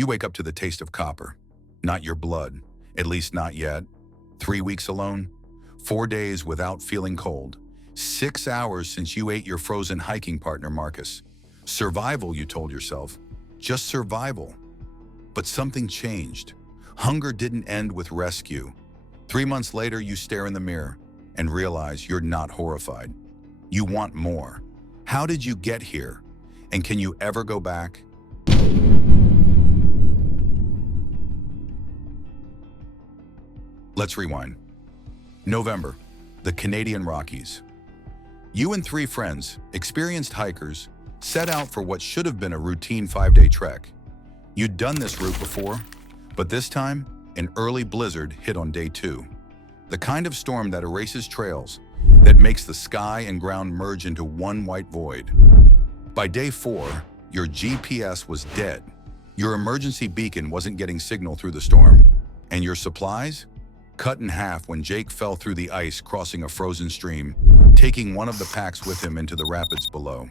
You wake up to the taste of copper. Not your blood, at least not yet. 3 weeks alone, 4 days without feeling cold, 6 hours since you ate your frozen hiking partner, Marcus. Survival, you told yourself. Just survival. But something changed. Hunger didn't end with rescue. 3 months later, you stare in the mirror and realize you're not horrified. You want more. How did you get here? And can you ever go back? Let's rewind. November, the Canadian Rockies. You and 3 friends, experienced hikers, set out for what should have been a routine 5-day trek. You'd done this route before, but this time, an early blizzard hit on day 2. The kind of storm that erases trails, that makes the sky and ground merge into one white void. By day 4, your GPS was dead. Your emergency beacon wasn't getting signal through the storm. And your supplies? Cut in half when Jake fell through the ice crossing a frozen stream, taking one of the packs with him into the rapids below.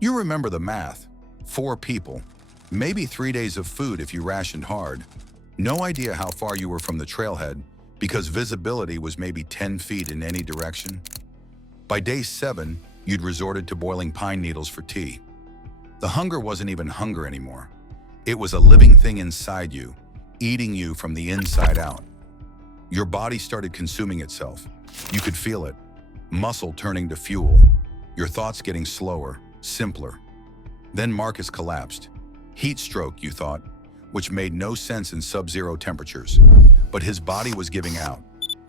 You remember the math. 4 people. Maybe 3 days of food if you rationed hard. No idea how far you were from the trailhead, because visibility was maybe 10 feet in any direction. By day 7, you'd resorted to boiling pine needles for tea. The hunger wasn't even hunger anymore. It was a living thing inside you, eating you from the inside out. Your body started consuming itself. You could feel it. Muscle turning to fuel. Your thoughts getting slower, simpler. Then Marcus collapsed. Heat stroke, you thought, which made no sense in sub-zero temperatures. But his body was giving out.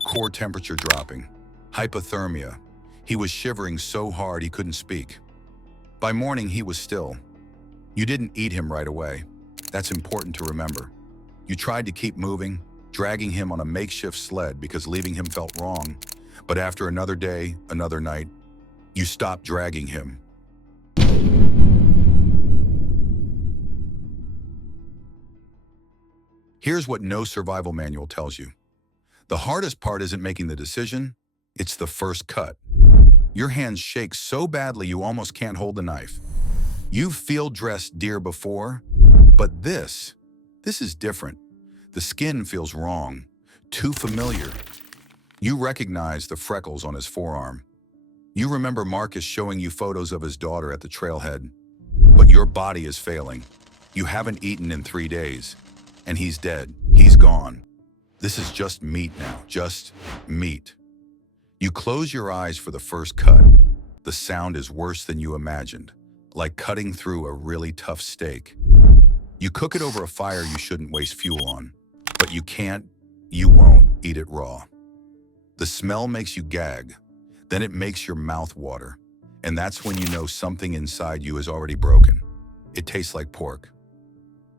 Core temperature dropping. Hypothermia. He was shivering so hard he couldn't speak. By morning, he was still. You didn't eat him right away. That's important to remember. You tried to keep moving, dragging him on a makeshift sled because leaving him felt wrong. But after another day, another night, you stopped dragging him. Here's what no survival manual tells you. The hardest part isn't making the decision, it's the first cut. Your hands shake so badly you almost can't hold the knife. You've field-dressed deer before, but this is different. The skin feels wrong, too familiar. You recognize the freckles on his forearm. You remember Marcus showing you photos of his daughter at the trailhead, but your body is failing. You haven't eaten in 3 days. And he's dead. He's gone. This is just meat now, just meat. You close your eyes for the first cut. The sound is worse than you imagined, like cutting through a really tough steak. You cook it over a fire you shouldn't waste fuel on, but you won't eat it raw. The smell makes you gag, then it makes your mouth water, and that's when you know something inside you is already broken. It tastes like pork.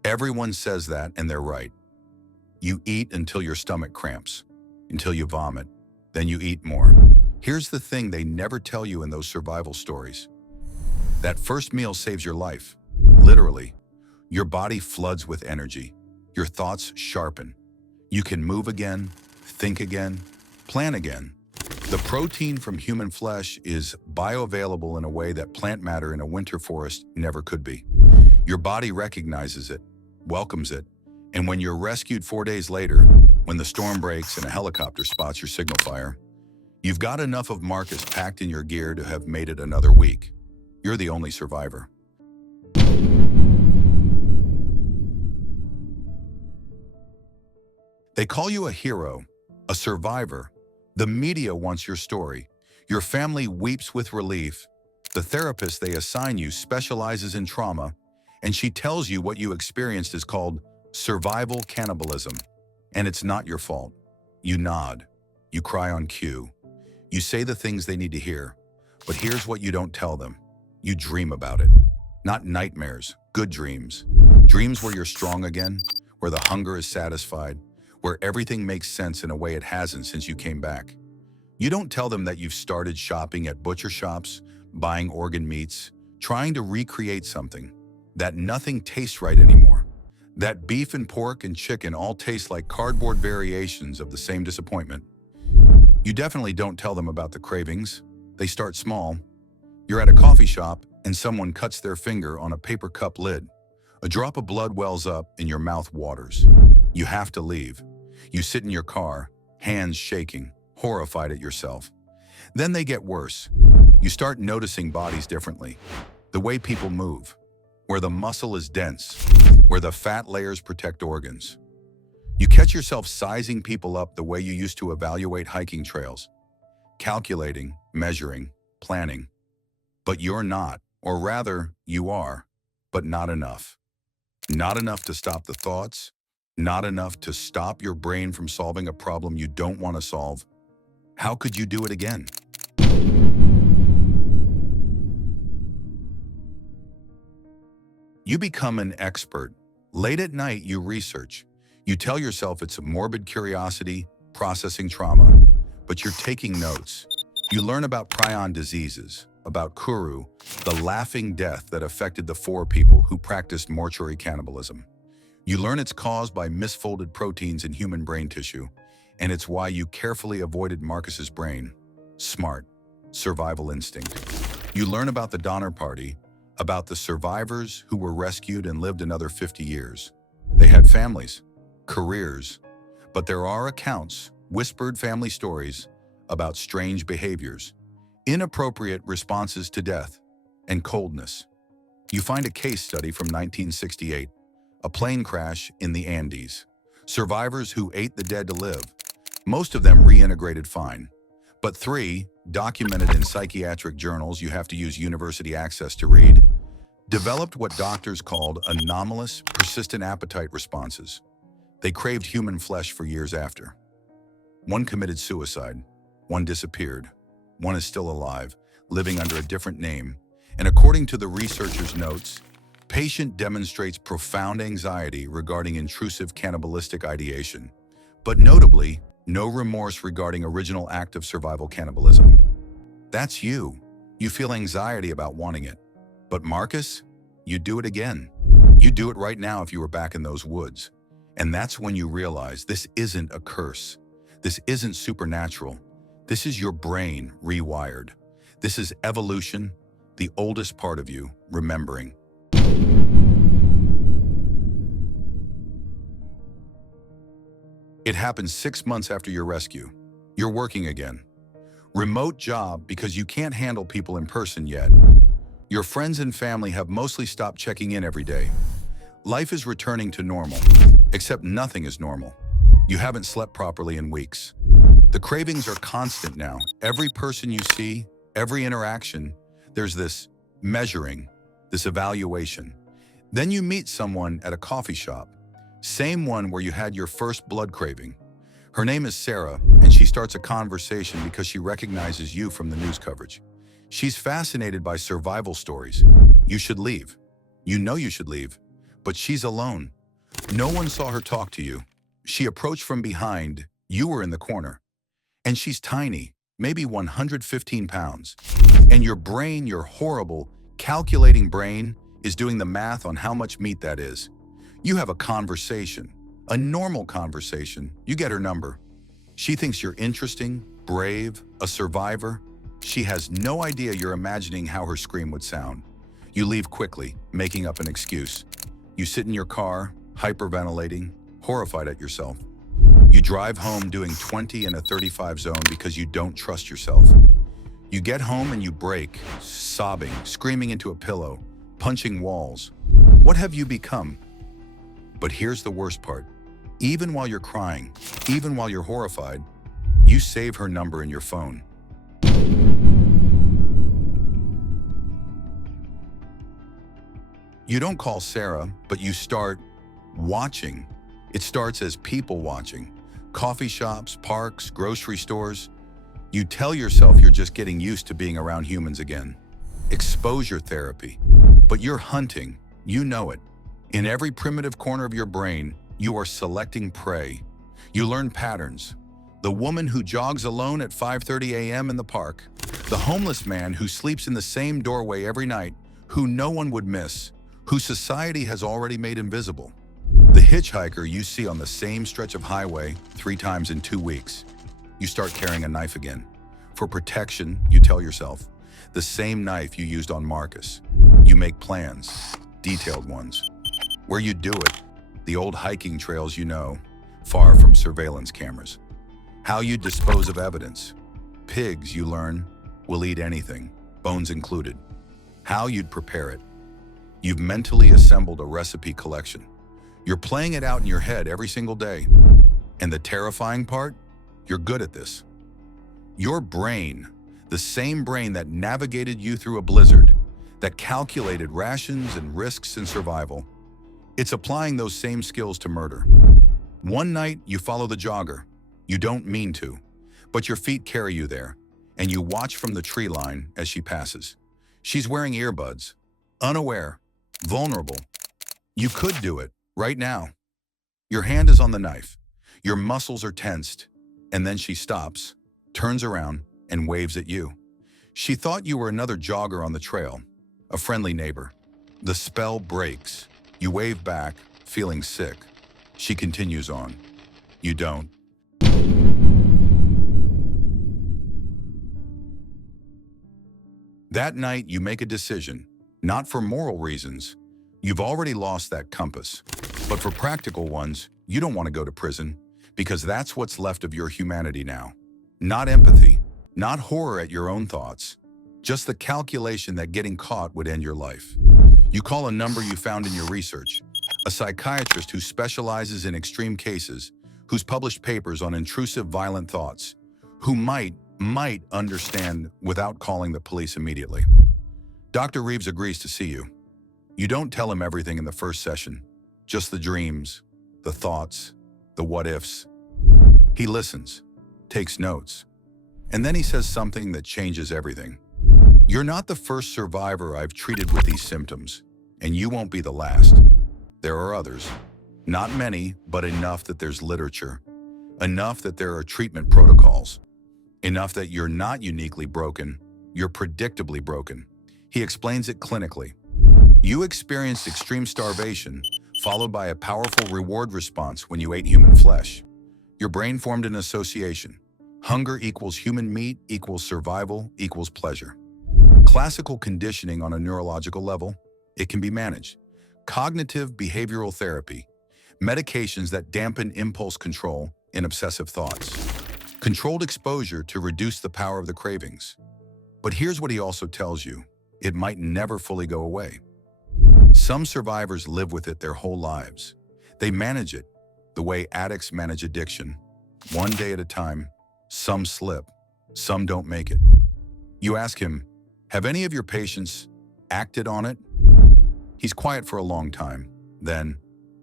Everyone says that, and they're right. You eat until your stomach cramps, until you vomit, then you eat more. Here's the thing they never tell you in those survival stories. That first meal saves your life, literally. Your body floods with energy. Your thoughts sharpen. You can move again, think again, plan again. The protein from human flesh is bioavailable in a way that plant matter in a winter forest never could be. Your body recognizes it, welcomes it, and when you're rescued 4 days later, when the storm breaks and a helicopter spots your signal fire, you've got enough of Marcus packed in your gear to have made it another week. You're the only survivor. They call you a hero, a survivor. The media wants your story. Your family weeps with relief. The therapist they assign you specializes in trauma, and she tells you what you experienced is called survival cannibalism. And it's not your fault. You nod. You cry on cue. You say the things they need to hear. But here's what you don't tell them. You dream about it. Not nightmares, good dreams. Dreams where you're strong again, where the hunger is satisfied, where everything makes sense in a way it hasn't since you came back. You don't tell them that you've started shopping at butcher shops, buying organ meats, trying to recreate something, that nothing tastes right anymore, that beef and pork and chicken all taste like cardboard variations of the same disappointment. You definitely don't tell them about the cravings. They start small. You're at a coffee shop and someone cuts their finger on a paper cup lid. A drop of blood wells up and your mouth waters. You have to leave. You sit in your car, hands shaking, horrified at yourself. Then they get worse. You start noticing bodies differently. The way people move, where the muscle is dense, where the fat layers protect organs. You catch yourself sizing people up the way you used to evaluate hiking trails. Calculating, measuring, planning. But you're not, or rather, you are, but not enough. Not enough to stop the thoughts, not enough to stop your brain from solving a problem you don't want to solve. How could you do it again? You become an expert. Late at night, you research. You tell yourself it's a morbid curiosity, processing trauma, but you're taking notes. You learn about prion diseases, about Kuru, the laughing death that affected the 4 people who practiced mortuary cannibalism. You learn it's caused by misfolded proteins in human brain tissue, and it's why you carefully avoided Marcus's brain. Smart. Survival instinct. You learn about the Donner Party, about the survivors who were rescued and lived another 50 years. They had families, careers, but there are accounts, whispered family stories, about strange behaviors, inappropriate responses to death, and coldness. You find a case study from 1968, a plane crash in the Andes. Survivors who ate the dead to live. Most of them reintegrated fine, but 3, documented in psychiatric journals you have to use university access to read, developed what doctors called anomalous, persistent appetite responses. They craved human flesh for years after. 1 committed suicide, 1 disappeared, 1 is still alive, living under a different name, and according to the researchers' notes, patient demonstrates profound anxiety regarding intrusive cannibalistic ideation, but notably, no remorse regarding original act of survival cannibalism. That's you. You feel anxiety about wanting it. But Marcus, you do it again. You do it right now if you were back in those woods. And that's when you realize this isn't a curse. This isn't supernatural. This is your brain rewired. This is evolution, the oldest part of you remembering. It happens 6 months after your rescue. You're working again. Remote job because you can't handle people in person yet. Your friends and family have mostly stopped checking in every day. Life is returning to normal, except nothing is normal. You haven't slept properly in weeks. The cravings are constant now. Every person you see, every interaction, there's this measuring, this evaluation. Then you meet someone at a coffee shop, same one where you had your first blood craving. Her name is Sarah, and she starts a conversation because she recognizes you from the news coverage. She's fascinated by survival stories. You should leave. You know you should leave, but she's alone. No one saw her talk to you. She approached from behind. You were in the corner. And she's tiny, maybe 115 pounds. And your brain, your horrible, calculating brain, is doing the math on how much meat that is. You have a conversation, a normal conversation. You get her number. She thinks you're interesting, brave, a survivor. She has no idea you're imagining how her scream would sound. You leave quickly, making up an excuse. You sit in your car, hyperventilating, horrified at yourself. You drive home doing 20 in a 35 zone because you don't trust yourself. You get home and you break, sobbing, screaming into a pillow, punching walls. What have you become? But here's the worst part. Even while you're crying, even while you're horrified, you save her number in your phone. You don't call Sarah, but you start watching. It starts as people watching. Coffee shops, parks, grocery stores. You tell yourself you're just getting used to being around humans again. Exposure therapy. But you're hunting. You know it. In every primitive corner of your brain, you are selecting prey. You learn patterns. The woman who jogs alone at 5:30 a.m. in the park. The homeless man who sleeps in the same doorway every night, who no one would miss, who society has already made invisible. The hitchhiker you see on the same stretch of highway 3 times in 2 weeks. You start carrying a knife again. For protection, you tell yourself. The same knife you used on Marcus. You make plans, detailed ones. Where you'd do it, the old hiking trails you know, far from surveillance cameras. How you dispose of evidence. Pigs, you learn, will eat anything, bones included. How you'd prepare it. You've mentally assembled a recipe collection. You're playing it out in your head every single day. And the terrifying part? You're good at this. Your brain, the same brain that navigated you through a blizzard, that calculated rations and risks and survival, it's applying those same skills to murder. One night, you follow the jogger. You don't mean to, but your feet carry you there, and you watch from the tree line as she passes. She's wearing earbuds, unaware, vulnerable. You could do it right now. Your hand is on the knife. Your muscles are tensed, and then she stops, turns around, and waves at you. She thought you were another jogger on the trail, a friendly neighbor. The spell breaks. You wave back, feeling sick. She continues on. You don't. That night, you make a decision, not for moral reasons. You've already lost that compass. But for practical ones, you don't want to go to prison, because that's what's left of your humanity now. Not empathy, not horror at your own thoughts, just the calculation that getting caught would end your life. You call a number you found in your research, a psychiatrist who specializes in extreme cases, who's published papers on intrusive violent thoughts, who might understand without calling the police immediately. Dr. Reeves agrees to see you. You don't tell him everything in the first session, just the dreams, the thoughts, the what-ifs. He listens, takes notes, and then he says something that changes everything. You're not the first survivor I've treated with these symptoms, and you won't be the last. There are others. Not many, but enough that there's literature. Enough that there are treatment protocols. Enough that you're not uniquely broken, you're predictably broken. He explains it clinically. You experienced extreme starvation, followed by a powerful reward response when you ate human flesh. Your brain formed an association. Hunger equals human meat equals survival equals pleasure. Classical conditioning on a neurological level, it can be managed. Cognitive behavioral therapy, medications that dampen impulse control in obsessive thoughts. Controlled exposure to reduce the power of the cravings. But here's what he also tells you. It might never fully go away. Some survivors live with it their whole lives. They manage it the way addicts manage addiction. One day at a time, some slip, some don't make it. You ask him, have any of your patients acted on it? He's quiet for a long time. Then,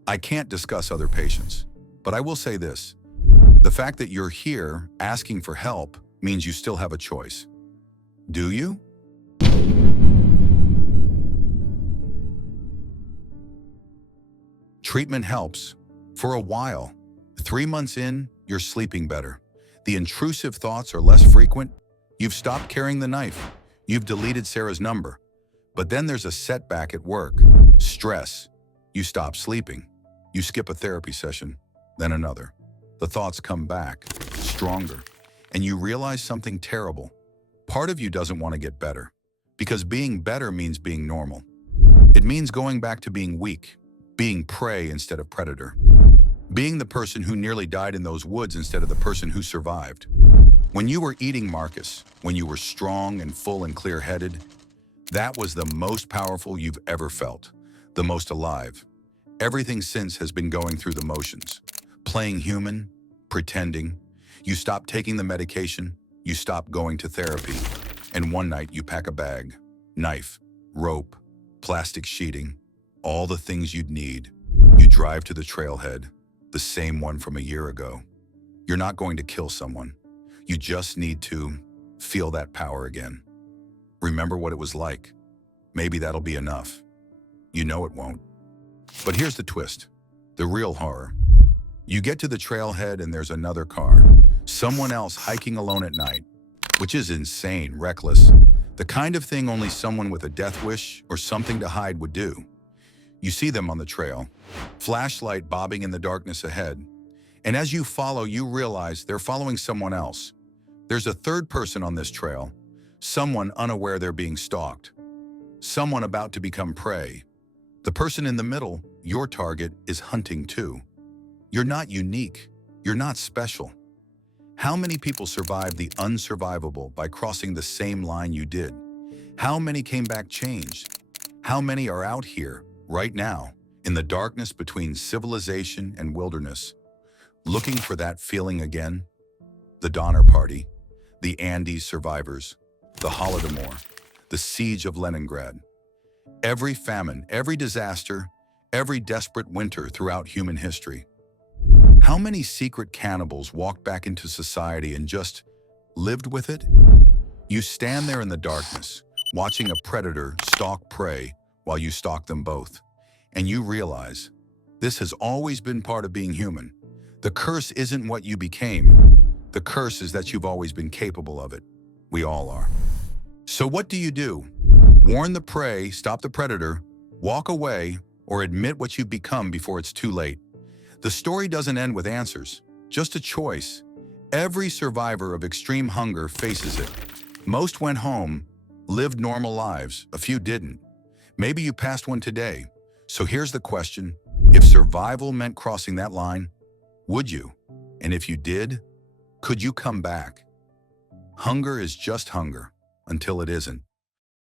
I can't discuss other patients, but I will say this. The fact that you're here asking for help means you still have a choice. Do you? Treatment helps. For a while. 3 months in, you're sleeping better. The intrusive thoughts are less frequent. You've stopped carrying the knife. You've deleted Sarah's number. But then there's a setback at work. Stress. You stop sleeping. You skip a therapy session, then another. The thoughts come back, stronger, and you realize something terrible. Part of you doesn't want to get better, because being better means being normal. It means going back to being weak, being prey instead of predator, being the person who nearly died in those woods instead of the person who survived. When you were eating Marcus, when you were strong and full and clear-headed, that was the most powerful you've ever felt, the most alive. Everything since has been going through the motions. Playing human, pretending. You stop taking the medication, you stop going to therapy, and one night you pack a bag, knife, rope, plastic sheeting, all the things you'd need. You drive to the trailhead, the same one from a year ago. You're not going to kill someone. You just need to feel that power again. Remember what it was like. Maybe that'll be enough. You know it won't. But here's the twist, the real horror. You get to the trailhead and there's another car, someone else hiking alone at night, which is insane, reckless, the kind of thing only someone with a death wish or something to hide would do. You see them on the trail, flashlight bobbing in the darkness ahead, and as you follow, you realize they're following someone else. There's a third person on this trail, someone unaware they're being stalked, someone about to become prey. The person in the middle your target is hunting too. You're not unique. You're not special. How many people survived the unsurvivable by crossing the same line you did? How many came back changed? How many are out here, right now, in the darkness between civilization and wilderness, looking for that feeling again? The Donner Party, the Andes survivors, the Holodomor, the siege of Leningrad. Every famine, every disaster, every desperate winter throughout human history. How many secret cannibals walked back into society and just lived with it? You stand there in the darkness, watching a predator stalk prey while you stalk them both, and you realize this has always been part of being human. The curse isn't what you became. The curse is that you've always been capable of it. We all are. So what do you do? Warn the prey, stop the predator, walk away, or admit what you've become before it's too late. The story doesn't end with answers, just a choice. Every survivor of extreme hunger faces it. Most went home, lived normal lives, a few didn't. Maybe you passed one today. So here's the question: if survival meant crossing that line, would you? And if you did, could you come back? Hunger is just hunger, until it isn't.